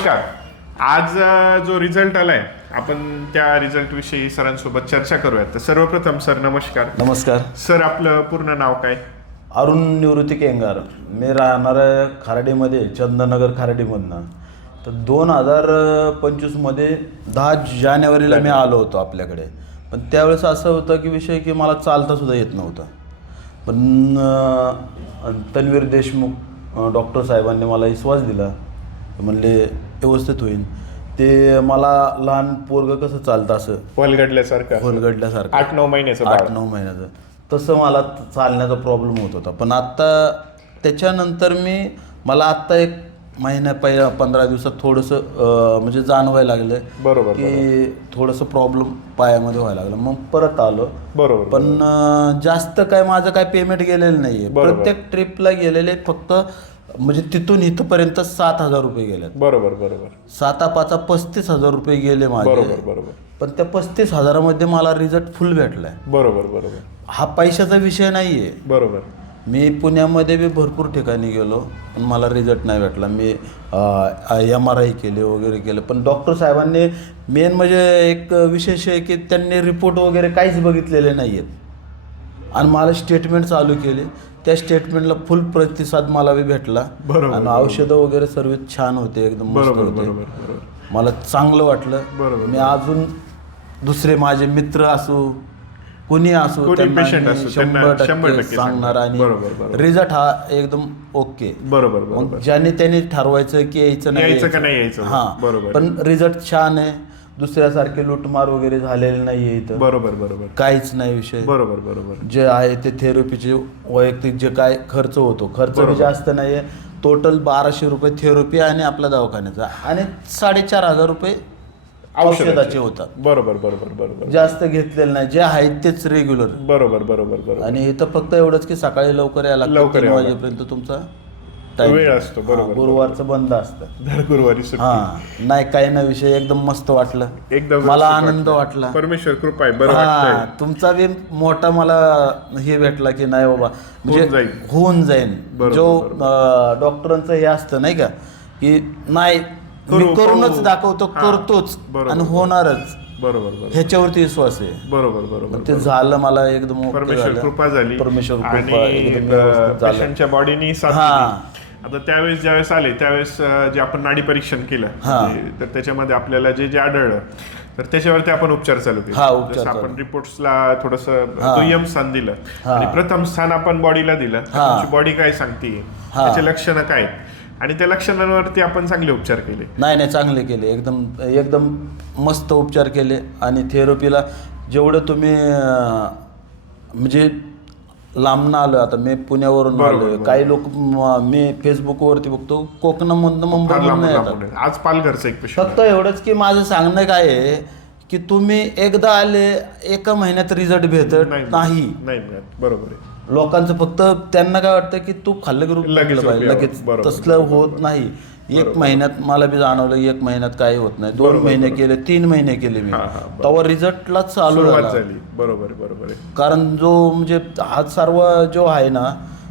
नमस्कार. आज जो रिझल्ट आलाय आपण त्या रिझल्ट विषयी सरांसोबत चर्चा करूयात. तर सर्वप्रथम सर नमस्कार. नमस्कार. सर आपलं पूर्ण नाव काय? अरुण निवृत्ती केंगार. मी राहणार आहे खारडीमध्ये चंदनगर खारडीमधनं. तर दोन हजार पंचवीसमध्ये दहा जानेवारीला मी आलो होतो आपल्याकडे. पण त्यावेळेस असं होतं की विषय की मला चालता सुद्धा येत नव्हता. पण अं, तन्वीर देशमुख डॉक्टर साहेबांनी मला विश्वास दिला. म्हणले व्यवस्थित होईल ते मला लहान पोरग कसं चालतं असं? पलगडल्यासारखं खोलगडल्यासारखं. आठ नऊ महिन्याचं आठ नऊ महिन्याचं. तसं मला चालण्याचा प्रॉब्लेम होत होता. पण आत्ता त्याच्यानंतर मी मला आत्ता एक महिन्या पहिल्या पंधरा दिवसात थोडंसं म्हणजे जाणवायला लागलं बरोबर की थोडंसं प्रॉब्लेम पायामध्ये व्हायला लागलं. मग परत आलो. बरोबर पण जास्त काय माझं काय पेमेंट गेलेलं नाहीये. प्रत्येक ट्रिपला गेलेले फक्त म्हणजे तिथून इथपर्यंत सात हजार रुपये गेले बरोबर बरोबर. साता पाचा पस्तीस हजार रुपये गेले माझे. बरोबर बरोबर. पण त्या पस्तीस हजारामध्ये मला रिझल्ट फुल भेटलाय. बरोबर बरोबर. हा पैशाचा विषय नाहीये. बरोबर. मी पुण्यामध्ये बी भरपूर ठिकाणी गेलो पण मला रिझल्ट नाही भेटला. मी एम आर आय केले वगैरे केले. पण डॉक्टर साहेबांनी मेन म्हणजे एक विशेष आहे की त्यांनी रिपोर्ट वगैरे काहीच बघितलेले नाही आहेत आणि मला स्टेटमेंट चालू केले. त्या स्टेटमेंटला फुल प्रतिसाद मला बी भेटला बरोबर, आणि औषधं वगैरे सर्विस छान होते एकदम मस्त बरोबर होते बरोबर बरोबर मला चांगलं वाटलं. मी अजून दुसरे माझे मित्र असो कोणी असो कोणी त्यांना patient मी असो, शंभर त्यांना शंभर टक्के टक्के सांगणार. आणि बरोबर. रिझल्ट हा एकदम ओके बरोबर मग ज्याने त्याने ठरवायचं की यायचं नाही यायचं का नाही यायचं? हा बरोबर. पण रिझल्ट छान आहे दुसऱ्यासारखे लुटमार वगैरे झालेले नाहीये इथं. बरोबर बरोबर. काहीच नाही विषय. बरोबर बरोबर. जे आहे ते थेरपीचे वैयक्तिक जे काय खर्च होतो खर्च बी. जास्त नाहीये. टोटल बाराशे रुपये थेरपी आणि आपल्या दवाखान्याचा. आणि साडेचार हजार रुपये औषधाचे. होतात. बरोबर बरोबर बरोबर. जास्त घेतलेलं नाही. जे आहेत तेच रेग्युलर बरोबर बरोबर बरोबर. आणि इथं फक्त एवढंच की सकाळी लवकर यायला लागतं लवकर तीन यावं वाजेपर्यंत तुमचा time. वेळ असतो, बरोबर, हा, गुरुवारचं बंद असतं. दर गुरुवारी सुट्टी. हा नाही काही ना विषय एकदम मस्त वाटलं. एकदम मला आनंद वाटला. परमेश्वर कृपा आहे बरं हा तुमचा बी मोठा मला हे भेटला की नाही बाबा. म्हणजे होऊन जाईल. होऊन जाईल बरोबर, जो अं, डॉक्टरांचं हे असतं नाही का की नाही मी करूनच करू. दाखवतो हा, करतोच. आणि. होणारच. बरोबर बरोबर. ह्याच्यावरती विश्वास आहे. बरोबर बरोबर ते झालं मला एकदम परमेश्वर झालं. कृपा झाली. परमेश्वर कृपा आणि एकदम व्यवस्थित झालं. पेशंटच्या बॉडीनी साथ हा. दिली. आता त्यावेळेस ज्यावेळेस आले त्यावेळेस जे आपण नाडी परीक्षण केलं तर त्याच्यामध्ये आपल्याला जे जे आढळलं तर त्याच्यावरती आपण उपचार चालू केले. जसं. आपण रिपोर्ट्सला थोडस दुय्यम स्थान दिलं. आणि प्रथम स्थान आपण बॉडीला दिलं. तुमची बॉडी काय सांगते? हा. त्याचे लक्षणं काय? आणि त्या लक्षणांवरती आपण चांगले उपचार केले. नाही नाही चांगले केले. एकदम एकदम मस्त उपचार केले. आणि थेरपीला जेवढं तुम्ही म्हणजे लांबनं आलो. आता मी पुण्यावरून बरोबर, आलोय. बरोबर. काही लोक मी फेसबुकवरती बघतो. कोकणामधनं फार मुंबईमधनं लांबून येतात. लांबून आहे. आज पालघरचं एक पेशंट फक्त एवढंच की माझं सांगणं काय आहे की तुम्ही एकदा आले एका महिन्यात रिझल्ट भेटत नाही नाही. मिळत. बरोबर आहे. लोकांचं फक्त त्यांना काय वाटतं की तू खाल्लं की रूप लगेच लागलं पाहिजे. उपयोग. लगेच. बरोबर, तसलं होत नाही. एक महिन्यात मला बी जाणवलं एक महिन्यात काही होत नाही. दोन बरोबर, महिने केले तीन महिने केले मी. हा, हा, बरोबर. तेव्हा रिझल्टला चालू सुरुवात झाला. झाली. बरोबर बरोबर. आहे कारण जो म्हणजे हा सर्व जो आहे ना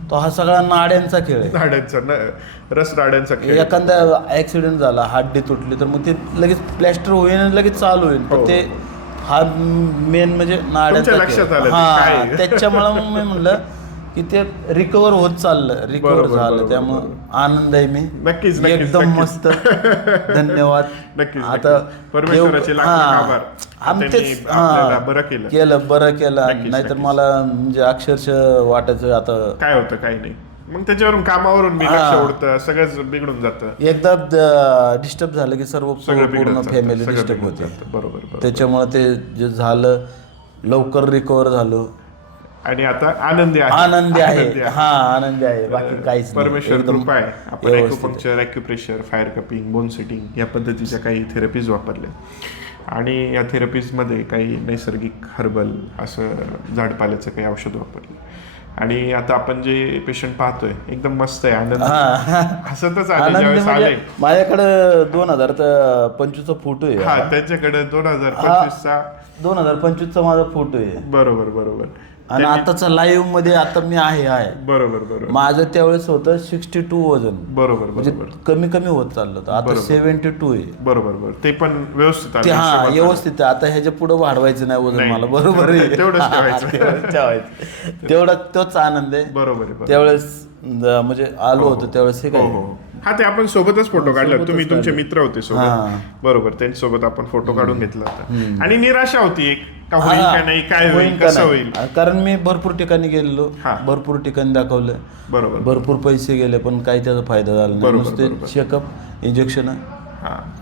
तो हा सगळा नाड्यांचा खेळ आहे. राड्यांचा न रस राड्यांचा खेळ एखादा ऍक्सिडेंट झाला हड्डी तुटली तर मग ते लगेच प्लॅस्टर होईल आणि लगेच चालू होईल. हो. पण ते हा मेन म्हणजे नाड्यांचा तुमच्या लक्षात आलं खेळ ते हा काय? त्याच्यामुळे मी म्हणलं की ते रिकवर होत चाललं रिकवर बरोबर, झालं त्यामुळं आनंद आहे मी नक्कीच, नक्कीच, एकदम नक्कीच. मस्त धन्यवाद नक्कीच, आता नक्कीच. परमेश्वराचे देव- लाख हा. आमचेच त्यांनी हा. बरं केलं. केलं बरं केलं नक्कीच, नाहीतर नक्कीच. मला म्हणजे अक्षरशः वाटायचं आता काय होतं काय नाही मग त्याच्यावरून कामावरून मी हा. सगळंच बिघडून जातं एकदा डिस्टर्ब झालं की सर्व सगळं पूर्ण जातं, फॅमिली सगळं डिस्टर्ब होते जातं. बरोबर बरोबर त्याच्यामुळे ते जे झालं लवकर रिकवर झालो आणि आता आनंदी आहे. आनंदी आहे. हा आनंदी आहे. बाकी काहीच. परमेश्वर कृपा आहे. आपण acupuncture acupressure fire cupping bone setting या पद्धतीच्या काही थेरपीज वापरल्या. आणि या थेरपीजमध्ये काही नैसर्गिक हर्बल असं झाडपाल्याचं काही औषध वापरलं. आणि आता आपण जे पेशंट पाहतोय एकदम मस्त आहे आनंद. हा. हसतच आनंदी म्हणजे आले. माझ्याकडे दोन हजार पंचवीसचा फोटो आहे. हा त्यांच्याकडे दोन हजार पंचवीसचा. दोन हजार पंचवीसचा माझा फोटो आहे. बरोबर बरोबर. आणि आताचा लाईव्हमध्ये आता मी आहे आहे. बरोबर बरोबर. माझं त्यावेळेस होतं सिक्स्टी टू वजन. बरोबर म्हणजे कमी कमी होत चाललं होतं. आता सेव्हन्टी टू आहे. बरोबर बरोबर. ते पण व्यवस्थित ते. हा व्यवस्थित आहे. आता ह्याच्या पुढे वाढवायचं नाही वजन. मला बरोबर आहे. तेवढंच हा, तोच आनंद आहे. बरोबर. त्यावेळेस म्हणजे आलो होतो त्यावेळेस हे हो काय? हो ते आपण सोबतच फोटो काढला तुम्ही तुमचे मित्र होते. सोबत. बरोबर त्यांच्यासोबत आपण फोटो काढून घेतला होता. आणि निराशा होती एक का होईल का नाही काय होईल कसं? होईल? कारण मी भरपूर ठिकाणी गेलेलो. भरपूर ठिकाणी दाखवलं. बरोबर. भरपूर पैसे गेले पण काही त्याचा फायदा झाला नाही. नुसते. चेकअप इंजेक्शन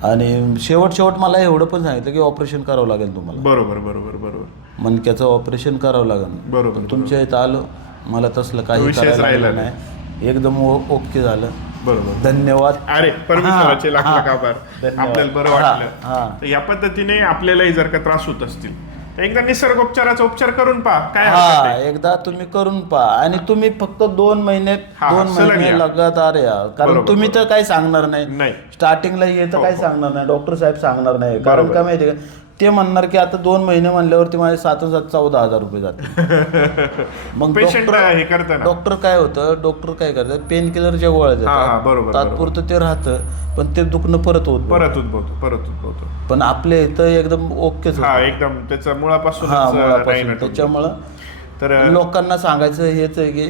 आणि शेवट शेवट मला एवढं पण सांगितलं की ऑपरेशन करावं लागेल तुम्हाला. बरोबर बरोबर बरोबर. मणक्याचं ऑपरेशन करावं लागेल. बरोबर तुमच्या इथं आलो मला तसलं काही करायला नाही. एकदम ओके झालं. बरोबर धन्यवाद अरे परमेश्वराचे हा, लाख हा. लाख आभार धन्यवाद. आपल्याला बरं हा, वाटलं हा. तर या पद्धतीने आपल्यालाही जर का त्रास होत असतील तर एकदा निसर्गोपचाराचा उपचार करून पहा काय हरकत हा नाही. एकदा तुम्ही करून पहा आणि तुम्ही फक्त दोन महिने हा, दोन सलग महिने या. लगातार या कारण बरोबर, तुम्ही तर काही सांगणार नाही नाही स्टार्टिंगला येतं हो, काही हो. सांगणार नाही डॉक्टर साहेब सांगणार नाही कारण बरोबर. काय माहिती का ते म्हणणार की आता दोन महिने म्हणल्यावरती माझे सात सात चौदा हजार रुपये जाते मग पेशंट हे करताना? डॉक्टर काय होतं डॉक्टर काय करतात पेन हा, हा, देतात बरोबर, तात्पुरतं ते राहतं पण ते दुखणं परत होत. परत उद्भवतो परत उद्भवतो. पण आपल्या इथं एकदम ओकेच हा एकदम त्याचा मुळापासून हा मुळापासून. त्याच्यामुळं तर लोकांना सांगायचं हेच आहे की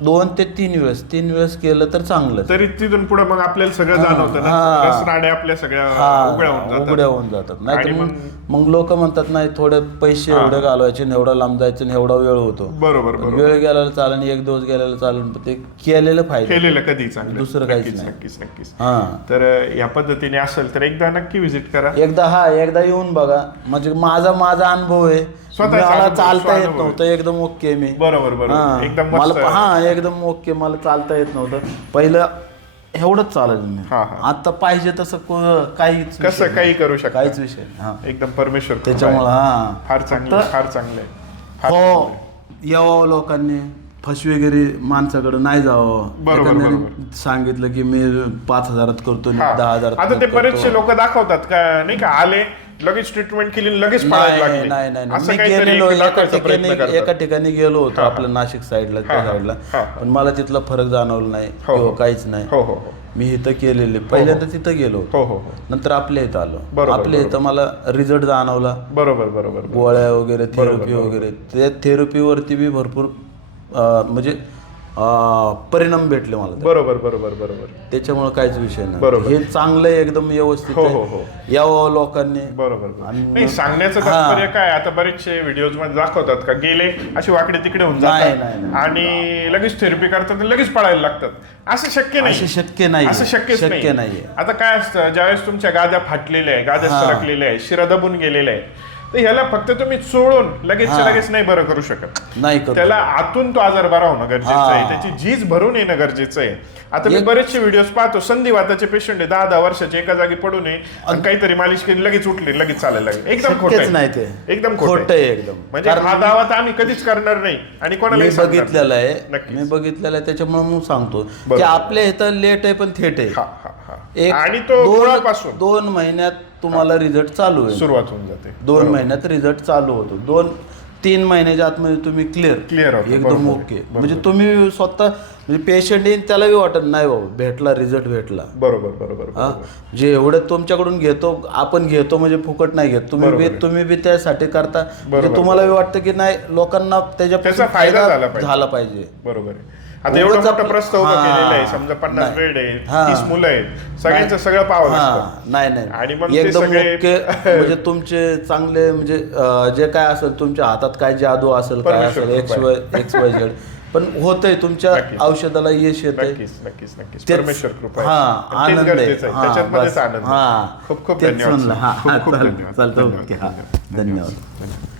दोन ते तीन वेळेस. तीन वेळेस केलं तर चांगलं तरी तिथून पुढे मग आपल्याला सगळं जाणवतं ना? हा. रसराड्या आपल्या सगळ्या उघड्या होऊन जातात. उघड्या होऊन जातात. नाही तर मग मग लोक म्हणतात नाही थोडे पैसे एवढे घालवायचे आणि एवढा लांब जायचं आणि एवढा वेळ होतो. बरोबर बरोबर. वेळ गेलेला चालेल आणि एक दिवस गेलेला चालेल पण ते केलेलं फायदा. केलेलं कधी चांगलं. दुसरं काहीच नक्कीच नाही. नक्कीच नक्कीच. हा. तर या पद्धतीने असेल तर एकदा नक्की विजिट करा. एकदा हा एकदा येऊन बघा. म्हणजे माझा माझा अनुभव आहे. मला चालता येत. नव्हतं एकदम ओके मी बरोबर बरोबर मला हा एकदम ओके मला चालता येत नव्हतं पहिलं एवढंच चालायचं मी हा, हा. आता पाहिजे तसं को- काहीच कसं विषय काही करू शकता काहीच विषय नाही. हा एकदम परमेश्वर कृपा त्याच्यामुळं. हा फार चांगलं फक्त- फार चांगलं आहे फार हो यावं लोकांनी फसवेगिरी माणसाकडे नाही जावं बरोबर, एखाद्याने बरोबर. सांगितलं की मी पाच हजारात करतो. दहा हजारात आता ते. बरेचसे लोक दाखवतात का नाही का आले लगेच ट्रीटमेंट केली लगेच पळायला नाही लागले. नाही नाही असं मी काहीतरी गेलेलो एका दाखवायचा प्रयत्न ठिकाणी करतात. एका ठिकाणी गेलो होतो आपल्या नाशिक साईडला त्या हा. साईडला हा, पण मला तिथला फरक जाणवला नाही हो, हो. किंवा काहीच नाही. हो हो हो. मी इथं केलेले. पहिल्यांदा तिथं गेलो हो हो हो. नंतर आपल्या इथं आलो. बरोबर, आपल्या इथं मला रिझल्ट जाणवला. बरोबर बरोबर. गोळ्या वगैरे थेरपी वगैरे. त्या थेरपीवरती बी भरपूर अं, म्हणजे परिणाम भेटले मला बरोबर बरोबर बरोबर त्याच्यामुळे काहीच विषय नाही बरोबर. हे चांगलं आहे एकदम व्यवस्थित हो. हो, हो. यावं लोकांनी बरोबर बरोबर. आणि- नाही सांगण्याचं तात्पर्य काय आता बरेचसे व्हिडिओमध्ये दाखवतात का गेले असे वाकडे तिकडे होऊन नाही, नाही, जातात नाही. आणि लगेच थेरपी करतात आणि लगेच पळायला लागतात असं शक्य नाही असं शक्य नाही असं शक्यच शक्य नाही नाहीये आता काय असतं ज्यावेळेस तुमच्या गाद्या फाटलेल्या आहे गाद्या हा. सरकलेल्या आहे शिरा दबून गेलेल्या आहे तर ह्याला फक्त तुम्ही चोळून लगेच हा. लगेच नाही बरं करू शकत. नाही करू त्याला आतून तो आजार बरा होणं गरजेचं हा. आहे त्याची झीज भरून येणं गरजेचं आहे. आता मी एक- बरेचसे व्हिडिओ पाहतो. संधिवाताचे पेशंट आहे. दहा दहा वर्षाचे एका जागी पडू नये आणि काहीतरी मालिश केली लगेच उठले लगेच चालायला लागले. एकदम खोटं शक्यच आहे. नाही ते. एकदम खोटं आहे. आहे एकदम. म्हणजे कारण हा दावा तर आम्ही कधीच करणार नाही. आणि मी सांगणार नाही. बघितलेलं आहे. नक्कीच. मी बघितलेलं आहे. त्याच्यामुळे मग सांगतो. की बरोबर. आपल्या इथं लेट आहे पण थेट आहे. हा हा हा. एक आणि तो दोन मुळापासून दोन महिन्यात तुम्हाला रिझल्ट चालू आहे सुरुवात होऊन जाते. दोन महिन्यात रिझल्ट चालू होतो. दोन तीन महिन्याच्या आतमध्ये तुम्ही क्लिअर होतो, एकदम. ओके म्हणजे तुम्ही स्वतः म्हणजे पेशंट येईन त्याला बी वाटत नाही बाबा भेटला रिझल्ट भेटला. बरोबर बरोबर हा. जे एवढं तुमच्याकडून घेतो आपण घेतो म्हणजे फुकट नाही घेत. तुम्ही बी. तुम्ही बी त्यासाठी करता. म्हणजे तुम्हाला वाटतं की नाही लोकांना त्याच्यापासून त्याचा फायदा झाला पाहिजे. झाला पाहिजे. बरोबर आहे. आता एवढं मोठं प्रस्ताव उभं हा. केलेलं आहे समजा पन्नास. बेड आहे हा. तीस मुलं आहेत सगळ्यांचं सगळं हा लागतं नाही आणि मग नाही ते एकदम सगळे- ओके म्हणजे तुमचे चांगले म्हणजे अं, जे काय असेल तुमच्या हातात काय जादू असेल काय असेल X Y X Y Z पण होतंय तुमच्या नक्कीच. औषधाला यश येत नक्कीच नक्कीच नक्कीच तेच- परमेश्वर कृपा आहे. हा, आणि तेच आनंद आहे. गरजेचं आहे हा, त्याच्यातमध्येच बस. आनंद आहे. हा. खूप खूप तेच धन्यवाद म्हणलं. सर. हा, खूप खूप चालेल, धन्यवाद चालतं, धन्यवाद, ओके, हा. धन्यवाद. धन्यवाद. धन्यवाद